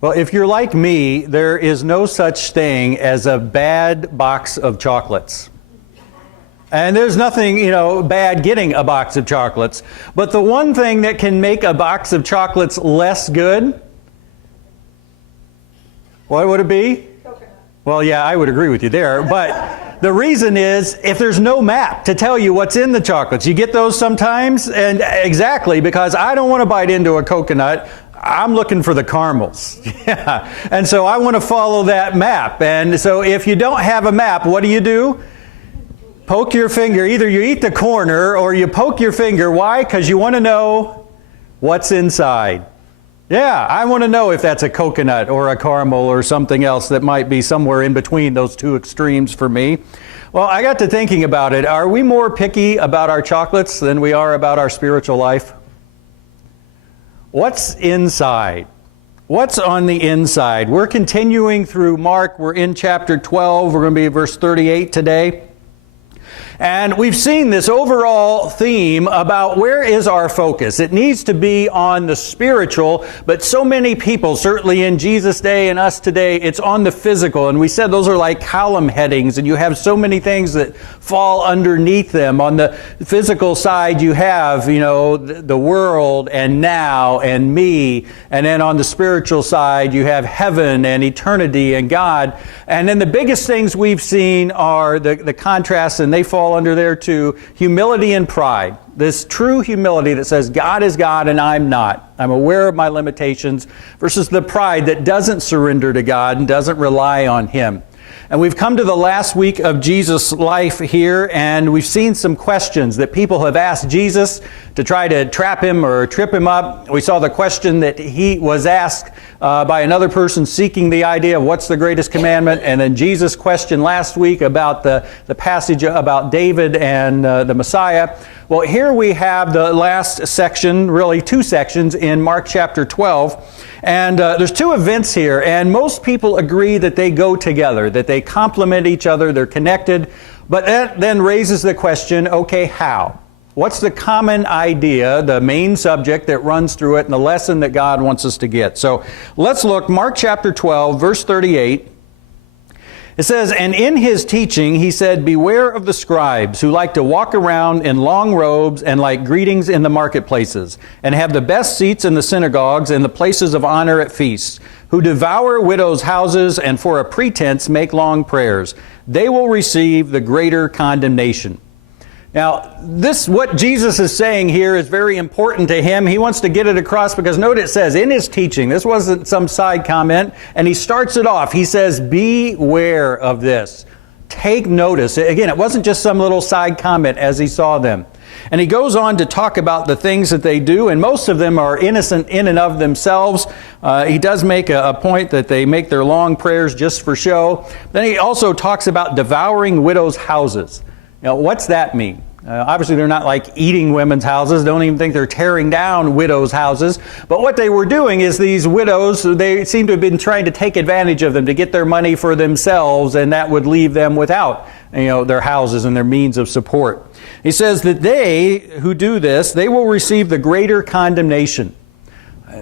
Well, if you're like me, there is no such thing as a bad box of chocolates. And there's nothing, bad getting a box of chocolates. But the one thing that can make a box of chocolates less good, what would it be? Coconut. Well, yeah, I would agree with you there. But the reason is if there's no map to tell you what's in the chocolates. You get those sometimes? And exactly, because I don't want to bite into a coconut. I'm looking for the caramels. Yeah. And so I want to follow that map. And so if you don't have a map, what do? Poke your finger. Either you eat the corner or you poke your finger. Why? Because you want to know what's inside. Yeah, I want to know if that's a coconut or a caramel or something else that might be somewhere in between those two extremes for me. Well, I got to thinking about it. Are we more picky about our chocolates than we are about our spiritual life? What's inside? What's on the inside? We're continuing through Mark. We're in chapter 12. We're going to be at verse 38 today. And we've seen this overall theme about where is our focus. It needs to be on the spiritual, but so many people, certainly in Jesus' day and us today, it's on the physical. And we said those are like column headings, and you have so many things that fall underneath them. On the physical side, you have, the world and now and me. And then on the spiritual side, you have heaven and eternity and God. And then the biggest things we've seen are the contrasts, and they fall under there too, humility and pride. This true humility that says God is God and I'm not. I'm aware of my limitations, versus the pride that doesn't surrender to God and doesn't rely on Him. And we've come to the last week of Jesus' life here, and we've seen some questions that people have asked Jesus to try to trap him or trip him up. We saw the question that he was asked by another person seeking the idea of what's the greatest commandment, and then Jesus' question last week about the passage about David and the Messiah. Well, here we have the last section, really two sections in Mark chapter 12. And there's two events here, and most people agree that they go together, that they complement each other, they're connected. But that then raises the question, okay, how? What's the common idea, the main subject that runs through it, and the lesson that God wants us to get? So let's look, Mark chapter 12, verse 38. It says, "And in his teaching he said, 'Beware of the scribes who like to walk around in long robes and like greetings in the marketplaces, and have the best seats in the synagogues and the places of honor at feasts, who devour widows' houses and for a pretense make long prayers. They will receive the greater condemnation.'" Now, what Jesus is saying here is very important to him. He wants to get it across because note it says, in his teaching, this wasn't some side comment, and he starts it off. He says, beware of this. Take notice. Again, it wasn't just some little side comment as he saw them. And he goes on to talk about the things that they do, and most of them are innocent in and of themselves. He does make a point that they make their long prayers just for show. Then he also talks about devouring widows' houses. Now, what's that mean? Obviously, they're not like eating women's houses. Don't even think they're tearing down widows' houses. But what they were doing is these widows, they seem to have been trying to take advantage of them to get their money for themselves, and that would leave them without, their houses and their means of support. He says that they who do this, they will receive the greater condemnation.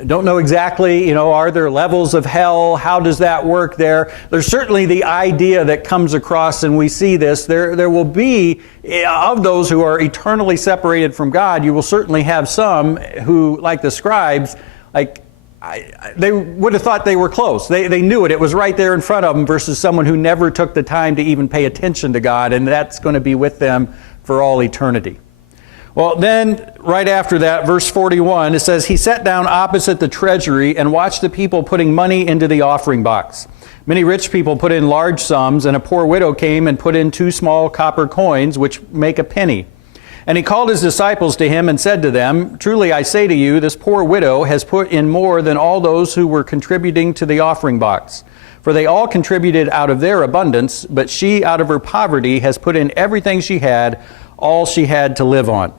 Don't know exactly, are there levels of hell? How does that work there? There's certainly the idea that comes across, and we see this. There will be, of those who are eternally separated from God, you will certainly have some who, like the scribes, they would have thought they were close. They knew it. It was right there in front of them, versus someone who never took the time to even pay attention to God, and that's going to be with them for all eternity. Well, then, right after that, verse 41, it says, "He sat down opposite the treasury and watched the people putting money into the offering box. Many rich people put in large sums, and a poor widow came and put in 2 small copper coins, which make a penny. And he called his disciples to him and said to them, 'Truly I say to you, this poor widow has put in more than all those who were contributing to the offering box. For they all contributed out of their abundance, but she out of her poverty has put in everything she had, all she had to live on.'"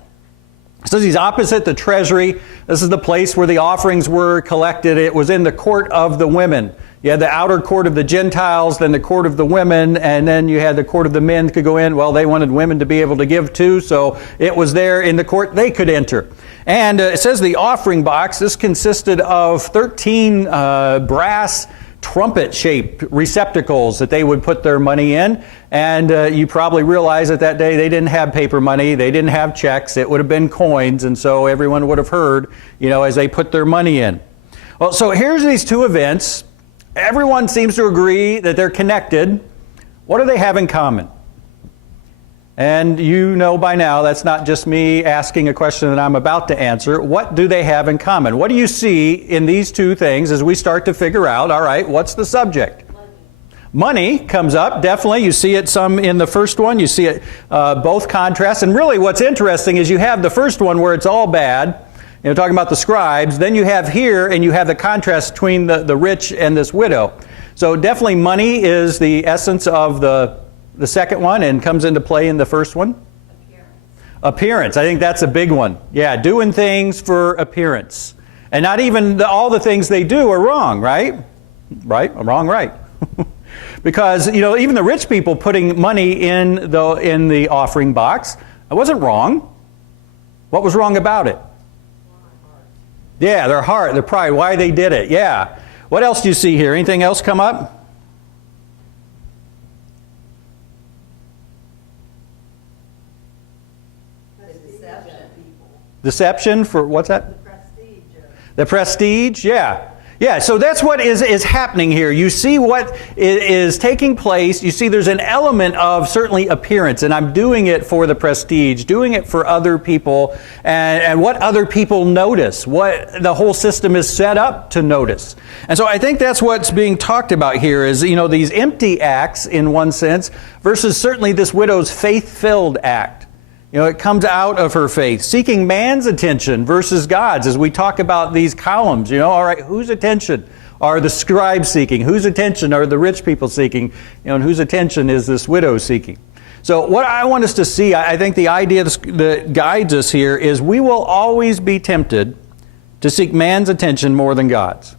So he's opposite the treasury. This is the place where the offerings were collected. It was in the court of the women. You had the outer court of the Gentiles, then the court of the women, and then you had the court of the men could go in. Well, they wanted women to be able to give too, so it was there in the court they could enter. And it says the offering box, this consisted of 13 brass trumpet-shaped receptacles that they would put their money in. And you probably realize that day they didn't have paper money, they didn't have checks, it would have been coins, and so everyone would have heard, as they put their money in. Well, so here's these two events. Everyone seems to agree that they're connected. What do they have in common? And you know by now, that's not just me asking a question that I'm about to answer. What do they have in common? What do you see in these two things as we start to figure out, all right, what's the subject? Money comes up, definitely. You see it some in the first one. You see it both contrasts. And really what's interesting is you have the first one where it's all bad, talking about the scribes. Then you have here, and you have the contrast between the rich and this widow. So definitely money is the essence of the second one and comes into play in the first one. Appearance. I think that's a big one. Yeah, doing things for appearance. And not even all the things they do are wrong, right? Right? Wrong, right. Because, even the rich people putting money in the offering box, it wasn't wrong. What was wrong about it? Yeah, their heart, their pride, why they did it. Yeah. What else do you see here? Anything else come up? Deception for, what's that? The prestige. The prestige, yeah. Yeah, so that's what is happening here. You see what is taking place. You see there's an element of certainly appearance, and I'm doing it for the prestige, doing it for other people, and what other people notice, what the whole system is set up to notice. And so I think that's what's being talked about here is, these empty acts in one sense versus certainly this widow's faith-filled act. It comes out of her faith, seeking man's attention versus God's. As we talk about these columns, all right, whose attention are the scribes seeking? Whose attention are the rich people seeking? And whose attention is this widow seeking? So what I want us to see, I think the idea that guides us here is we will always be tempted to seek man's attention more than God's.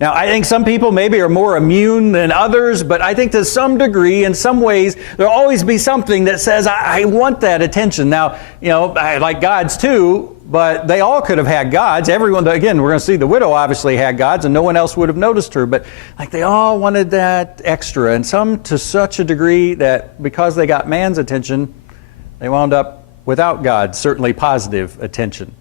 Now, I think some people maybe are more immune than others, but I think to some degree, in some ways, there'll always be something that says, I want that attention. Now, I like God's too, but they all could have had God's. Everyone, again, we're going to see the widow obviously had God's, and no one else would have noticed her, but they all wanted that extra, and some to such a degree that because they got man's attention, they wound up without God's, certainly positive attention.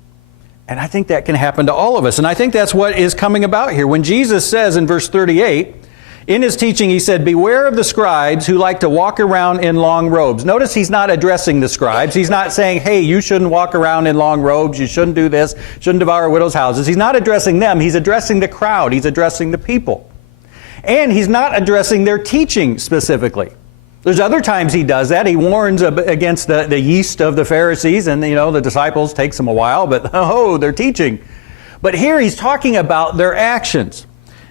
And I think that can happen to all of us. And I think that's what is coming about here. When Jesus says in verse 38, in his teaching, he said, beware of the scribes who like to walk around in long robes. Notice he's not addressing the scribes. He's not saying, hey, you shouldn't walk around in long robes. You shouldn't do this. Shouldn't devour widows' houses. He's not addressing them. He's addressing the crowd. He's addressing the people. And he's not addressing their teaching specifically. There's other times he does that. He warns against the yeast of the Pharisees, and the disciples takes them a while, but they're teaching. But here he's talking about their actions.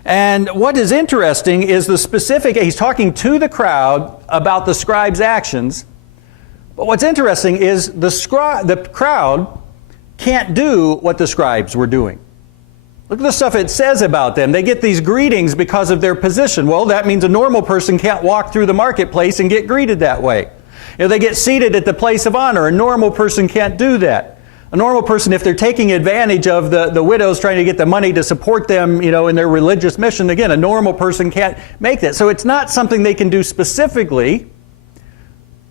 And what is interesting is the specific, he's talking to the crowd about the scribes' actions. But what's interesting is the crowd can't do what the scribes were doing. Look at the stuff it says about them. They get these greetings because of their position. Well, that means a normal person can't walk through the marketplace and get greeted that way. They get seated at the place of honor. A normal person can't do that. A normal person, if they're taking advantage of the widows trying to get the money to support them, in their religious mission, again, a normal person can't make that. So it's not something they can do specifically,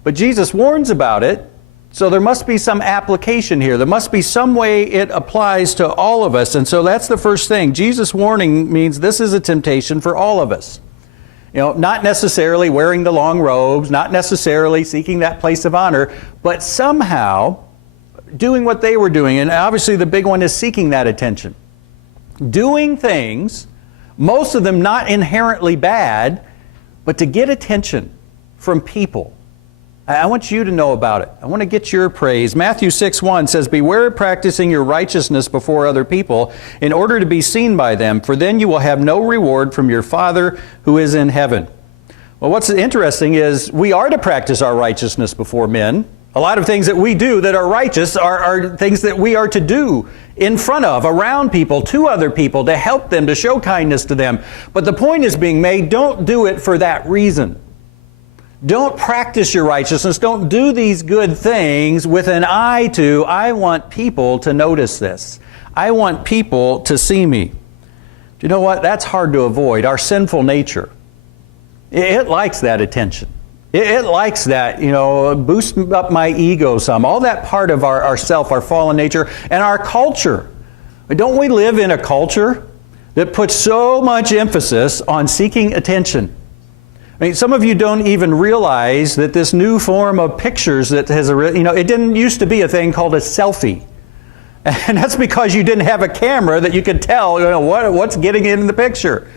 but Jesus warns about it. So there must be some application here. There must be some way it applies to all of us. And so that's the first thing. Jesus' warning means this is a temptation for all of us. Not necessarily wearing the long robes, not necessarily seeking that place of honor, but somehow doing what they were doing. And obviously the big one is seeking that attention. Doing things, most of them not inherently bad, but to get attention from people. I want you to know about it. I want to get your praise. Matthew 6:1 says, beware of practicing your righteousness before other people in order to be seen by them, for then you will have no reward from your Father who is in heaven. Well, what's interesting is we are to practice our righteousness before men. A lot of things that we do that are righteous are things that we are to do in front of, around people, to other people, to help them, to show kindness to them. But the point is being made, don't do it for that reason. Don't practice your righteousness. Don't do these good things with an eye to, I want people to notice this. I want people to see me. Do you know what? That's hard to avoid. Our sinful nature, it likes that attention. It likes that, boost up my ego some. All that part of our self, our fallen nature, and our culture. Don't we live in a culture that puts so much emphasis on seeking attention? I mean, some of you don't even realize that this new form of pictures that has, it didn't used to be a thing called a selfie. And that's because you didn't have a camera that you could tell, what's getting in the picture.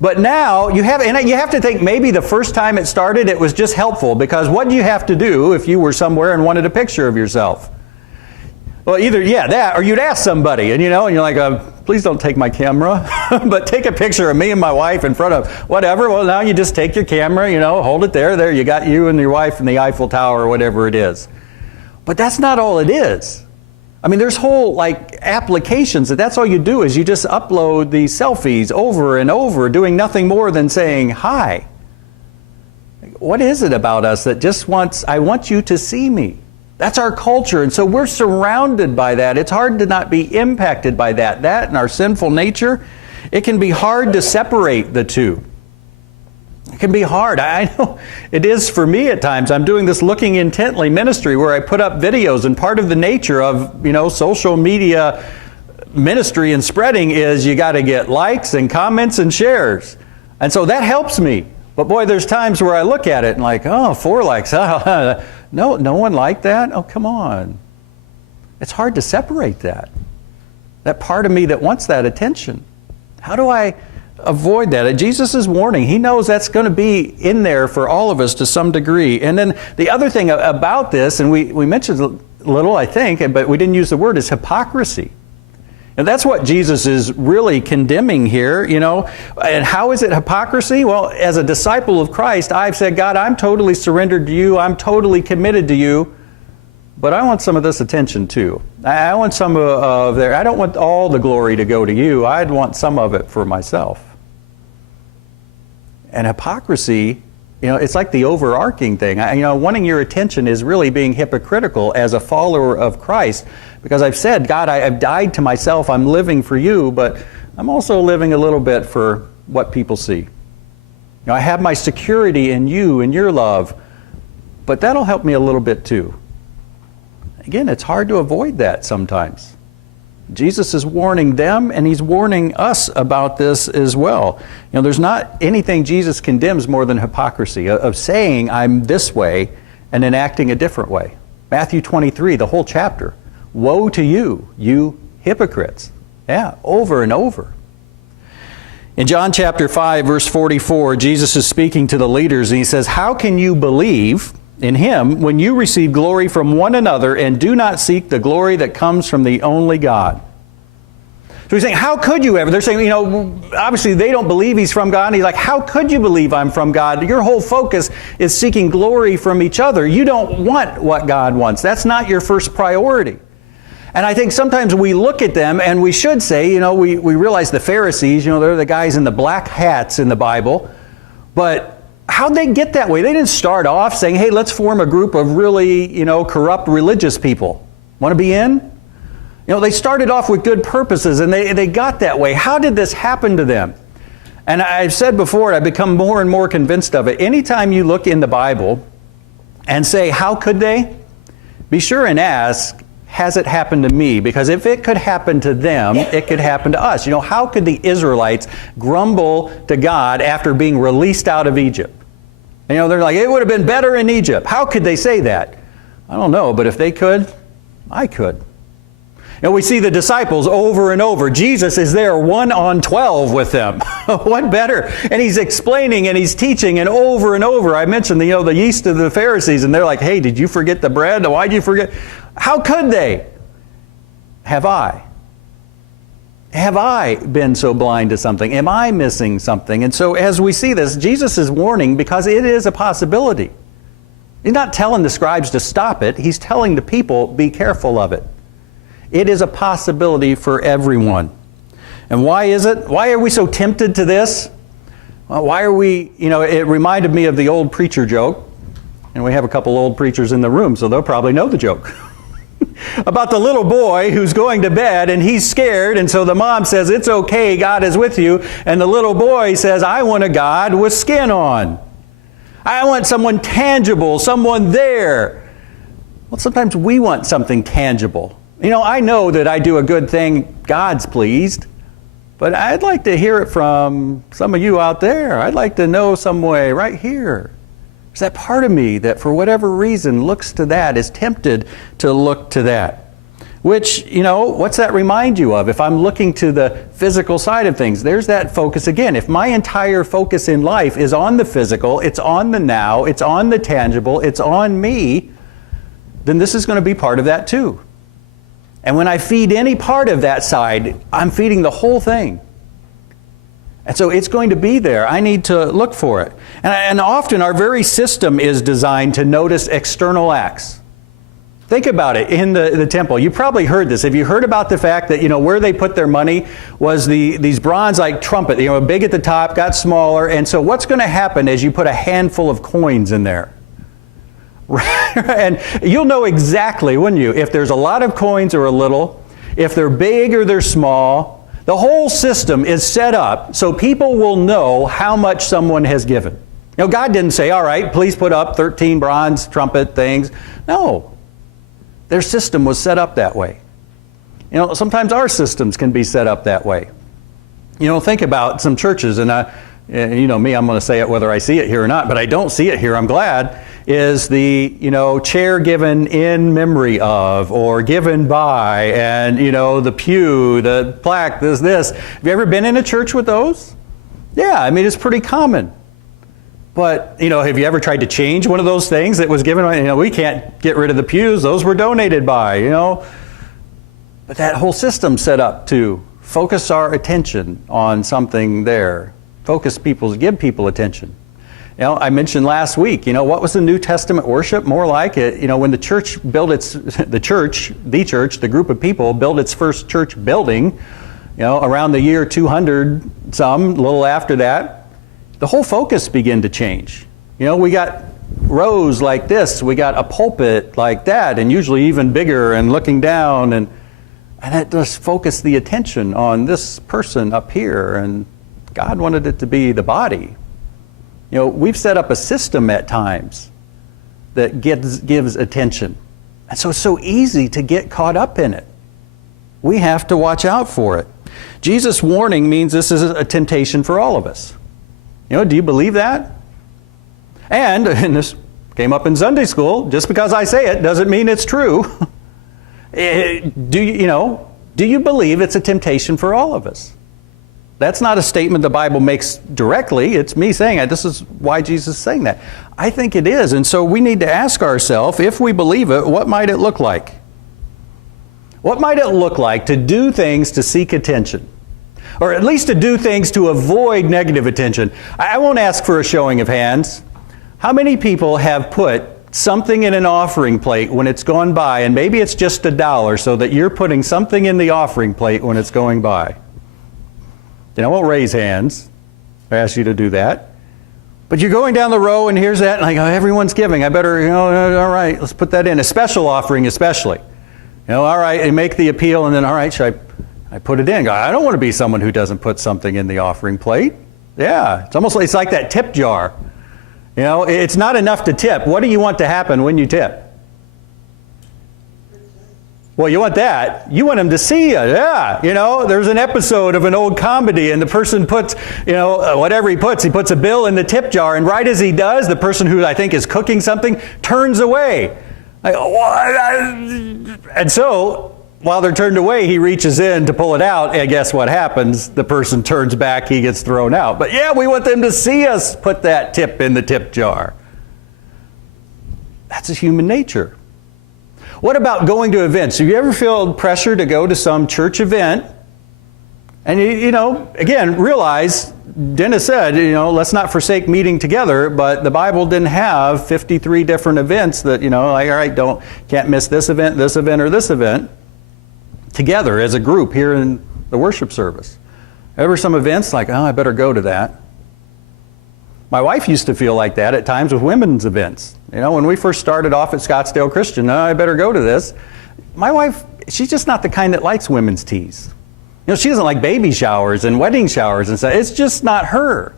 But now you have to think maybe the first time it started, it was just helpful, because what do you have to do if you were somewhere and wanted a picture of yourself? Well, either that, or you'd ask somebody, and you're like, please don't take my camera, but take a picture of me and my wife in front of whatever. Well, now you just take your camera, hold it there. There, you got you and your wife in the Eiffel Tower or whatever it is. But that's not all it is. I mean, there's whole applications that's all you do is you just upload these selfies over and over, doing nothing more than saying hi. What is it about us that just I want you to see me? That's our culture, and so we're surrounded by that. It's hard to not be impacted by that. That and our sinful nature, it can be hard to separate the two. It can be hard. I know it is for me at times. I'm doing this Looking Intently ministry where I put up videos, and part of the nature of, social media ministry and spreading is you got to get likes and comments and shares. And so that helps me. But boy, there's times where I look at it and 4 likes. No one liked that? Oh, come on. It's hard to separate that. That part of me that wants that attention. How do I avoid that? Jesus is warning. He knows that's going to be in there for all of us to some degree. And then the other thing about this, and we mentioned a little, I think, but we didn't use the word, is hypocrisy. And that's what Jesus is really condemning here, And how is it hypocrisy? Well, as a disciple of Christ, I've said, God, I'm totally surrendered to you. I'm totally committed to you. But I want some of this attention too. I want some of there. I don't want all the glory to go to you. I'd want some of it for myself. And hypocrisy, it's like the overarching thing. Wanting your attention is really being hypocritical as a follower of Christ, because I've said, God, I've died to myself. I'm living for you, but I'm also living a little bit for what people see. I have my security in you and your love, but that'll help me a little bit too. Again, it's hard to avoid that sometimes. Jesus is warning them, and he's warning us about this as well. There's not anything Jesus condemns more than hypocrisy, of saying I'm this way and then acting a different way. Matthew 23, the whole chapter. Woe to you, you hypocrites. Yeah, over and over. In John chapter 5, verse 44, Jesus is speaking to the leaders, and he says, how can you believe in him when you receive glory from one another and do not seek the glory that comes from the only God? So he's saying, how could you ever? They're saying, obviously they don't believe he's from God. And he's like, how could you believe I'm from God? Your whole focus is seeking glory from each other. You don't want what God wants. That's not your first priority. And I think sometimes we look at them and we should say, we realize the Pharisees, they're the guys in the black hats in the Bible. But how'd they get that way? They didn't start off saying, hey, let's form a group of really, corrupt religious people. Want to be in? They started off with good purposes, and they got that way. How did this happen to them? And I've said before, I've become more and more convinced of it. Anytime you look in the Bible and say, how could they? Be sure and ask, has it happened to me? Because if it could happen to them, it could happen to us. How could the Israelites grumble to God after being released out of Egypt? They're like, it would have been better in Egypt. How could they say that? I don't know, but if they could, I could. We see the disciples over and over. Jesus is there 1 on 12 with them. What better? And he's explaining and he's teaching, and over. I mentioned the yeast of the Pharisees, and they're like, hey, did you forget the bread? Why'd you forget? How could they? Have I? Have I been so blind to something? Am I missing something? And so as we see this, Jesus is warning, because it is a possibility. He's not telling the scribes to stop it. He's telling the people, be careful of it. It is a possibility for everyone. And why is it? Why are we so tempted to this? Well, why are we, it reminded me of the old preacher joke. And we have a couple old preachers in the room, so they'll probably know the joke. About the little boy who's going to bed and he's scared, and so the mom says, it's okay, God is with you. And the little boy says, I want a God with skin on. I want someone tangible, someone there. Well, sometimes we want something tangible. I know that I do a good thing, God's pleased, but I'd like to hear it from some of you out there. I'd like to know some way right here. There's that part of me that for whatever reason looks to that, is tempted to look to that. Which, what's that remind you of? If I'm looking to the physical side of things, there's that focus again. If my entire focus in life is on the physical, it's on the now, it's on the tangible, it's on me, then this is going to be part of that too. And when I feed any part of that side, I'm feeding the whole thing. And so it's going to be there. I need to look for it. And often our very system is designed to notice external acts. Think about it in the temple. You probably heard this. Have you heard about the fact that, where they put their money was these bronze like trumpet, big at the top, got smaller. And so what's going to happen is you put a handful of coins in there. And you'll know exactly, wouldn't you, if there's a lot of coins or a little, if they're big or they're small. The whole system is set up so people will know how much someone has given. God didn't say, all right, please put up 13 bronze trumpet things. No. Their system was set up that way. Sometimes our systems can be set up that way. Think about some churches, and me, I'm going to say it whether I see it here or not, but I don't see it here, I'm glad, is the, chair given in memory of, or given by, and, the pew, the plaque, this. Have you ever been in a church with those? Yeah, it's pretty common. But, have you ever tried to change one of those things that was given? We can't get rid of the pews. Those were donated by, But that whole system set up to focus our attention on something there. Give people attention. I mentioned last week, what was the New Testament worship more like? When the church built the group of people built its first church building, around the year 200 some, a little after that, the whole focus began to change. We got rows like this, we got a pulpit like that, and usually even bigger and looking down, and that just focused the attention on this person up here, and God wanted it to be the body. We've set up a system at times that gives attention. And so it's so easy to get caught up in it. We have to watch out for it. Jesus' warning means this is a temptation for all of us. Do you believe that? And this came up in Sunday school, just because I say it doesn't mean it's true. Do you believe it's a temptation for all of us? That's not a statement the Bible makes directly. It's me saying it. This is why Jesus is saying that. I think it is. And so we need to ask ourselves, if we believe it, what might it look like? What might it look like to do things to seek attention? Or at least to do things to avoid negative attention? I won't ask for a showing of hands. How many people have put something in an offering plate when it's gone by, and maybe it's just $1, so that you're putting something in the offering plate when it's going by? I won't raise hands. I ask you to do that. But you're going down the row, and here's that, and everyone's giving. I better, all right, let's put that in. A special offering especially. All right, and make the appeal, and then, all right, should I put it in? I don't want to be someone who doesn't put something in the offering plate. Yeah, it's like that tip jar. It's not enough to tip. What do you want to happen when you tip? Well, you want that. You want them to see you. Yeah. There's an episode of an old comedy, and the person puts, whatever he puts a bill in the tip jar, and right as he does, the person who I think is cooking something turns away. And so, while they're turned away, he reaches in to pull it out, and guess what happens? The person turns back, he gets thrown out. But yeah, we want them to see us put that tip in the tip jar. That's a human nature. What about going to events? Have you ever felt pressure to go to some church event And, again, realize, Dennis said, let's not forsake meeting together, but the Bible didn't have 53 different events that, like, all right, can't miss this event, or this event, together as a group here in the worship service. There were some events like, I better go to that. My wife used to feel like that at times with women's events. When we first started off at Scottsdale Christian, I better go to this. My wife, she's just not the kind that likes women's teas. She doesn't like baby showers and wedding showers and stuff. It's just not her.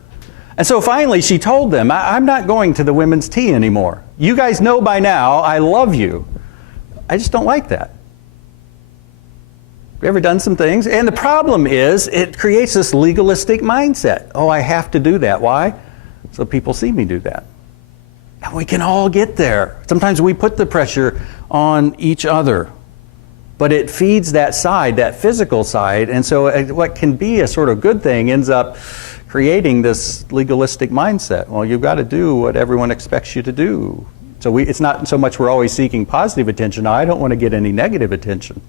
And so finally she told them, I'm not going to the women's tea anymore. You guys know by now I love you. I just don't like that. Have you ever done some things? And the problem is it creates this legalistic mindset. Oh, I have to do that. Why? So people see me do that. And we can all get there. Sometimes we put the pressure on each other. But it feeds that side, that physical side. And so what can be a sort of good thing ends up creating this legalistic mindset. Well, you've got to do what everyone expects you to do. So it's not so much we're always seeking positive attention. I don't want to get any negative attention.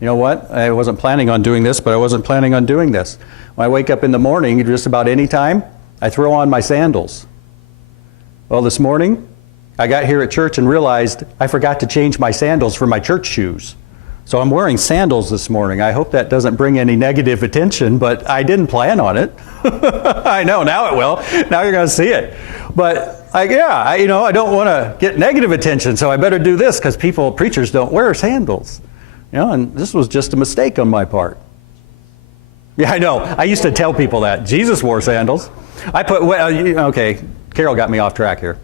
You know what? I wasn't planning on doing this, but I wasn't planning on doing this. When I wake up in the morning, just about any time, I throw on my sandals. Well, this morning, I got here at church and realized I forgot to change my sandals for my church shoes. So I'm wearing sandals this morning. I hope that doesn't bring any negative attention, but I didn't plan on it. I know, now it will. Now you're going to see it. But I don't want to get negative attention, so I better do this because preachers don't wear sandals. And this was just a mistake on my part. Yeah, I know. I used to tell people that. Jesus wore sandals. Okay, Carol got me off track here.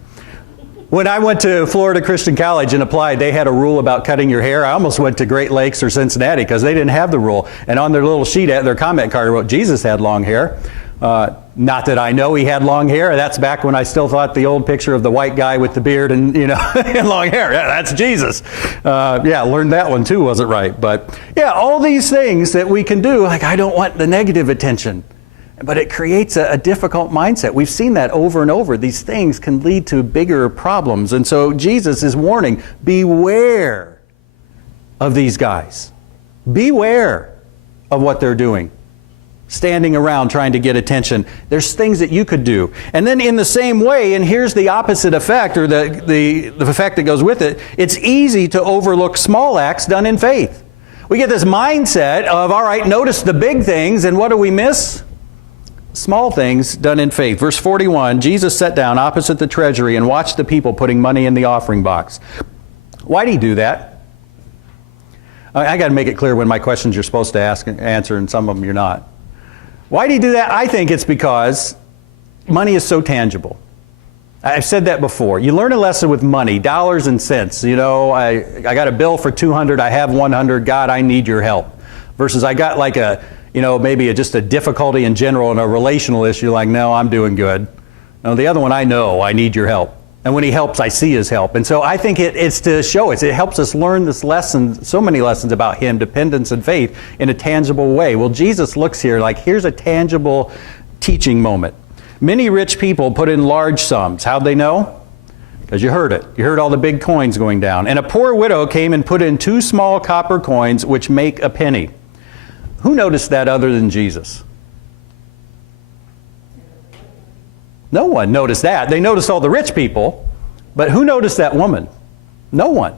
When I went to Florida Christian College and applied, they had a rule about cutting your hair. I almost went to Great Lakes or Cincinnati because they didn't have the rule. And on their little sheet, their comment card, wrote, Jesus had long hair. Not that I know he had long hair. That's back when I still thought the old picture of the white guy with the beard and, and long hair. Yeah, that's Jesus. Learned that one too, wasn't right. But yeah, all these things that we can do, like I don't want the negative attention. But it creates a difficult mindset. We've seen that over and over. These things can lead to bigger problems. And so Jesus is warning, beware of these guys. Beware of what they're doing. Standing around trying to get attention. There's things that you could do. And then in the same way, and here's the opposite effect, or the effect that goes with it, it's easy to overlook small acts done in faith. We get this mindset of, all right, notice the big things, and what do we miss? Small things done in faith. Verse 41, Jesus sat down opposite the treasury and watched the people putting money in the offering box. Why did he do that? I got to make it clear when my questions you're supposed to ask and answer, and some of them you're not. Why did he do that? I think it's because money is so tangible. I've said that before. You learn a lesson with money, dollars and cents. I got a bill for $200, I have $100, God, I need your help. Versus I got like maybe just a difficulty in general and a relational issue, like, no, I'm doing good. No, the other one, I know, I need your help. And when he helps, I see his help. And so I think it's to show us. It helps us learn this lesson, so many lessons about him, dependence and faith, in a tangible way. Well, Jesus looks here like, here's a tangible teaching moment. Many rich people put in large sums. How'd they know? Because you heard it. You heard all the big coins going down. And a poor widow came and put in 2 small copper coins, which make a penny. Who noticed that other than Jesus? No one noticed that. They noticed all the rich people, but who noticed that woman? No one.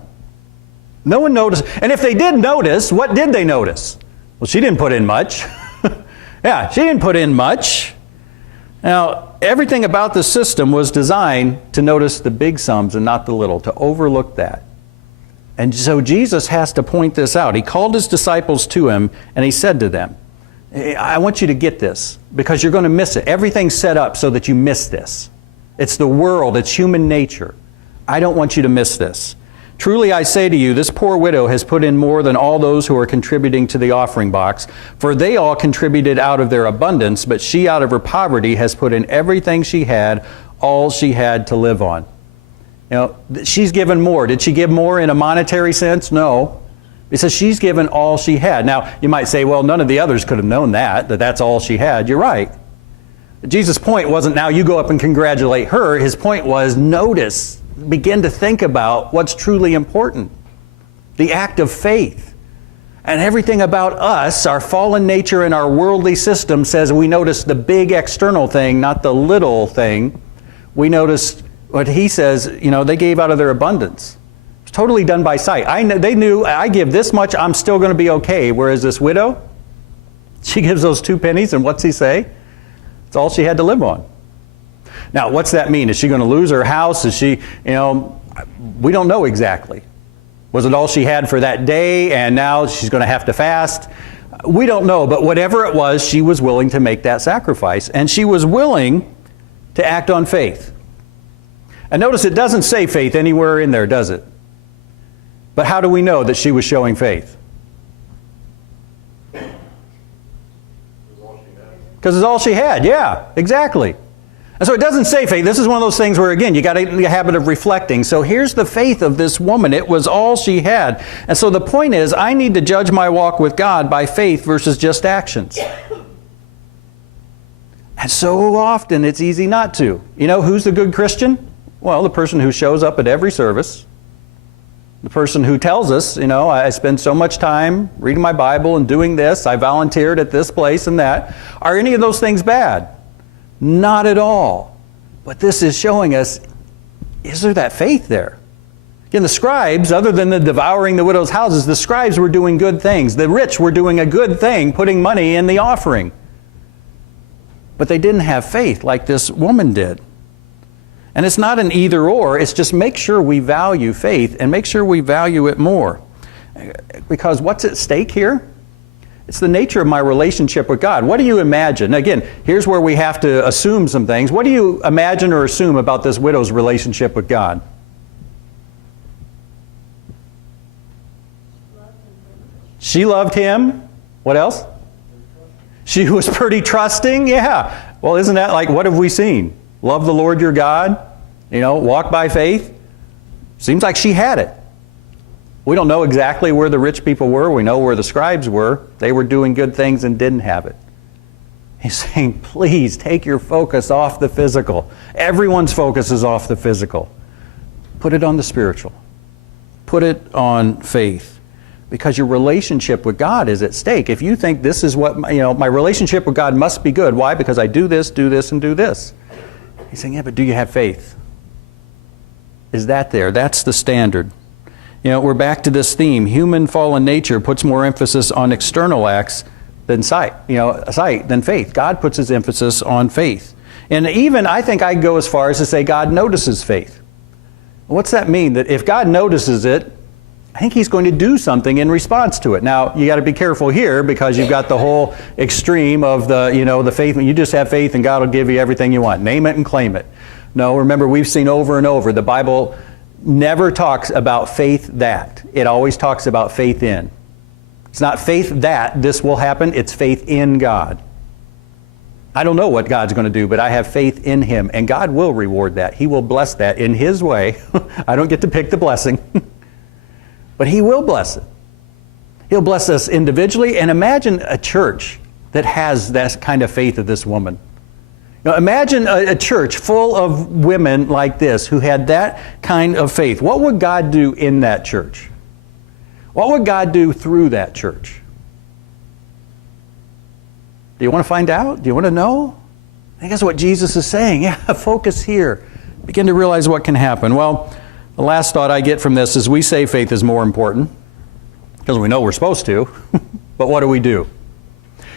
No one noticed. And if they did notice, what did they notice? Well, she didn't put in much. Yeah, she didn't put in much. Now, everything about the system was designed to notice the big sums and not the little, to overlook that. And so Jesus has to point this out. He called his disciples to him, and he said to them, I want you to get this, because you're going to miss it. Everything's set up so that you miss this. It's the world. It's human nature. I don't want you to miss this. Truly I say to you, this poor widow has put in more than all those who are contributing to the offering box, for they all contributed out of their abundance, but she out of her poverty has put in everything she had, all she had to live on. She's given more. Did she give more in a monetary sense? No. It says she's given all she had. Now, you might say, well, none of the others could have known that's all she had. You're right. Jesus' point wasn't now you go up and congratulate her. His point was notice, begin to think about what's truly important. The act of faith. And everything about us, our fallen nature and our worldly system says we notice the big external thing, not the little thing. We notice what he says, they gave out of their abundance. It's totally done by sight. They knew, I give this much, I'm still going to be okay. Whereas this widow, she gives those 2 pennies, and what's he say? It's all she had to live on. Now, what's that mean? Is she going to lose her house? Is she, we don't know exactly. Was it all she had for that day, and now she's going to have to fast? We don't know, but whatever it was, she was willing to make that sacrifice, and she was willing to act on faith. And notice it doesn't say faith anywhere in there, does it? But how do we know that she was showing faith? Because it's all she had. Yeah, exactly. And so it doesn't say faith. This is one of those things where, again, you got to get in the habit of reflecting. So here's the faith of this woman. It was all she had. And so the point is, I need to judge my walk with God by faith versus just actions. And so often it's easy not to. Who's the good Christian? Well, the person who shows up at every service. The person who tells us, I spend so much time reading my Bible and doing this. I volunteered at this place and that. Are any of those things bad? Not at all. But this is showing us, is there that faith there? Again, the scribes, other than the devouring the widow's houses, the scribes were doing good things. The rich were doing a good thing, putting money in the offering. But they didn't have faith like this woman did. And it's not an either or, it's just make sure we value faith and make sure we value it more. Because what's at stake here? It's the nature of my relationship with God. What do you imagine? Again, here's where we have to assume some things. What do you imagine or assume about this widow's relationship with God? She loved him. What else? She was pretty trusting. Yeah. Well, isn't that like, what have we seen? Love the Lord your God. Walk by faith. Seems like she had it. We don't know exactly where the rich people were. We know where the scribes were. They were doing good things and didn't have it. He's saying, please take your focus off the physical. Everyone's focus is off the physical. Put it on the spiritual. Put it on faith. Because your relationship with God is at stake. If you think this is what, my relationship with God must be good. Why? Because I do this, and do this. He's saying, yeah, but do you have faith? Is that there? That's the standard. We're back to this theme. Human fallen nature puts more emphasis on external acts than sight than faith. God puts his emphasis on faith. And even, I think I'd go as far as to say God notices faith. What's that mean? That if God notices it, I think he's going to do something in response to it. Now, you got to be careful here because you've got the whole extreme of the faith. You just have faith and God will give you everything you want. Name it and claim it. No, remember, we've seen over and over, the Bible never talks about faith that. It always talks about faith in. It's not faith that this will happen. It's faith in God. I don't know what God's going to do, but I have faith in him. And God will reward that. He will bless that in his way. I don't get to pick the blessing. But he will bless it. He'll bless us individually. And imagine a church that has that kind of faith of this woman. Imagine a church full of women like this who had that kind of faith. What would God do in that church? What would God do through that church? Do you want to find out? Do you want to know? I think that's what Jesus is saying. Yeah, focus here. Begin to realize what can happen. Well, the last thought I get from this is we say faith is more important because we know we're supposed to, but what do?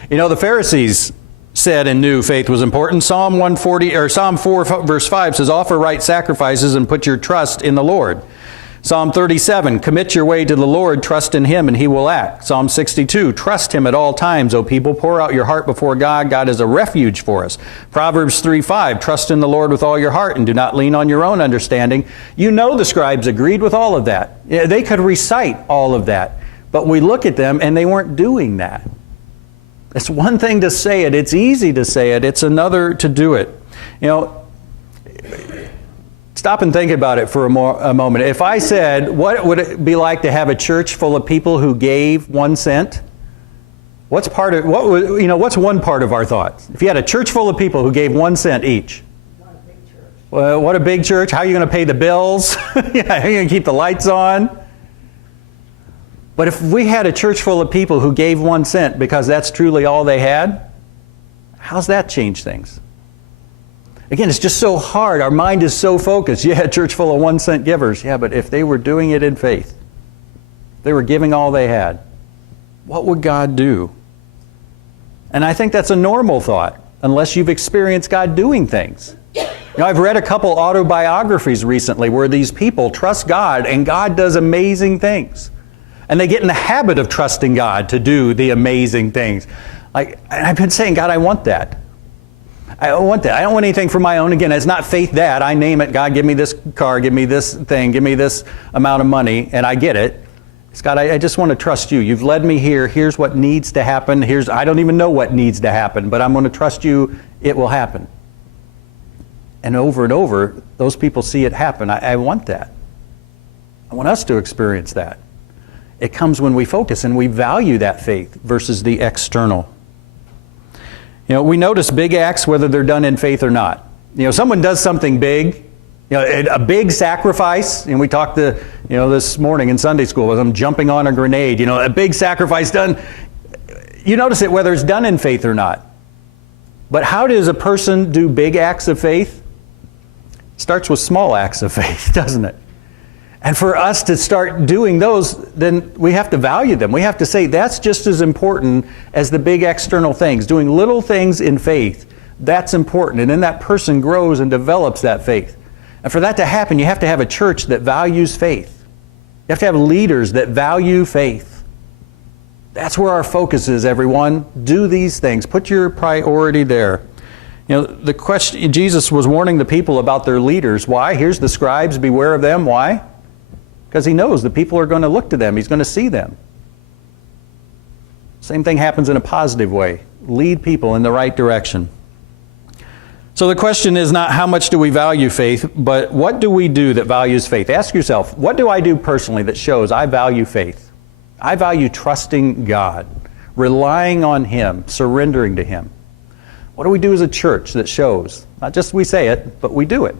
The Pharisees said and knew faith was important. Psalm 4 verse 5 says, offer right sacrifices and put your trust in the Lord. Psalm 37, commit your way to the Lord, trust in him and he will act. Psalm 62, trust him at all times, O people, pour out your heart before God. God is a refuge for us. Proverbs 3:5, trust in the Lord with all your heart and do not lean on your own understanding. The scribes agreed with all of that. They could recite all of that, but we look at them and they weren't doing that. It's one thing to say it. It's easy to say it. It's another to do it. Stop and think about it for a moment. If I said, what would it be like to have a church full of people who gave 1 cent? What's one part of our thoughts? If you had a church full of people who gave 1 cent each. Not a big church. Well, what a big church. How are you going to pay the bills? How are you going to keep the lights on? But if we had a church full of people who gave 1 cent because that's truly all they had, how's that change things? Again, it's just so hard. Our mind is so focused. Yeah, a church full of 1 cent givers. Yeah, but if they were doing it in faith, they were giving all they had, what would God do? And I think that's a normal thought, unless you've experienced God doing things. I've read a couple autobiographies recently where these people trust God and God does amazing things. And they get in the habit of trusting God to do the amazing things. And I've been saying, God, I want that. I want that. I don't want anything for my own. Again, it's not faith that. I name it, God, give me this car, give me this thing, give me this amount of money, and I get it. It's God, I just want to trust you. You've led me here. Here's what needs to happen. I don't even know what needs to happen, but I'm going to trust you. It will happen. And over, those people see it happen. I want that. I want us to experience that. It comes when we focus and we value that faith versus the external. We notice big acts whether they're done in faith or not. Someone does something big, a big sacrifice, and we talked this morning in Sunday school as I'm jumping on a grenade, a big sacrifice done. You notice it whether it's done in faith or not. But how does a person do big acts of faith? It starts with small acts of faith, doesn't it? And for us to start doing those, then we have to value them. We have to say that's just as important as the big external things. Doing little things in faith, that's important. And then that person grows and develops that faith. And for that to happen, you have to have a church that values faith. You have to have leaders that value faith. That's where our focus is, everyone. Do these things. Put your priority there. The question, Jesus was warning the people about their leaders. Why? Here's the scribes, beware of them. Why? Because he knows the people are going to look to them. He's going to see them. Same thing happens in a positive way. Lead people in the right direction. So the question is not how much do we value faith, but what do we do that values faith? Ask yourself, what do I do personally that shows I value faith? I value trusting God, relying on Him, surrendering to Him. What do we do as a church that shows? Not just we say it, but we do it.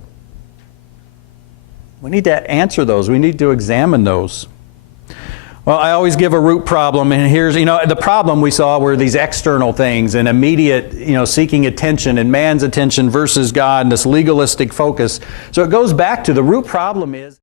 We need to answer those. We need to examine those. Well, I always give a root problem, and here's, the problem we saw were these external things and immediate, seeking attention and man's attention versus God and this legalistic focus. So it goes back to the root problem is